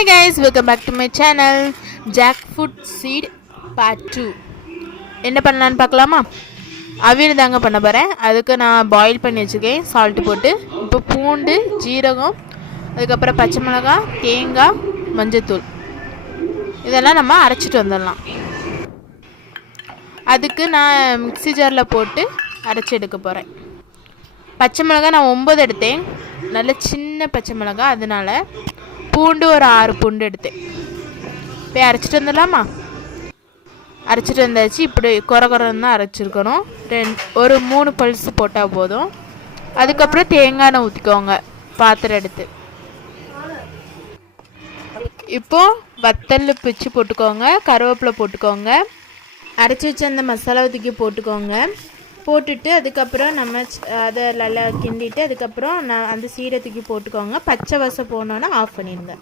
Hi guys, welcome back to my channel. Jackfruit seed part 2. என்ன பண்ணலான்னு பார்க்கலாமா? அவியல் தாங்க பண்ண போகிறேன். அதுக்கு நான் பாயில் பண்ணி வச்சுருக்கேன் சால்ட்டு போட்டு. இப்போ பூண்டு, ஜீரகம், அதுக்கப்புறம் பச்சை மிளகாய், தேங்காய், மஞ்சத்தூள் இதெல்லாம் நம்ம அரைச்சிட்டு வந்துடலாம். அதுக்கு நான் மிக்ஸி ஜாரில் போட்டு அரைச்சி எடுக்க போகிறேன். பச்சை மிளகாய் நான் 9 எடுத்தேன், நல்ல சின்ன பச்சை மிளகாய், அதனால் பூண்டு ஒரு 6 பூண்டு எடுத்தேன். போய் அரைச்சிட்டு வந்துடலாமா? அரைச்சிட்டு வந்தாச்சு. இப்படி குறன்னு தான் அரைச்சிருக்கணும். ஒரு 3 பல்ஸு போட்டால் போதும். அதுக்கப்புறம் தேங்காய் எண்ணெய் ஊற்றிக்கோங்க பாத்திரம் எடுத்து. இப்போது வத்தல் பிச்சு போட்டுக்கோங்க, கருவேப்பிலை போட்டுக்கோங்க, அரைச்சி வச்சு அந்த மசாலாவை தூக்கி போட்டுக்கோங்க. போட்டுட்டு அதுக்கப்புறம் நம்ம அதை நல்லா கிண்டிட்டு அதுக்கப்புறம் நான் அந்த சீடை தூக்கி போட்டுக்கோங்க. பச்சை வாசம் போனோன்னா ஆஃப் பண்ணிடுங்க.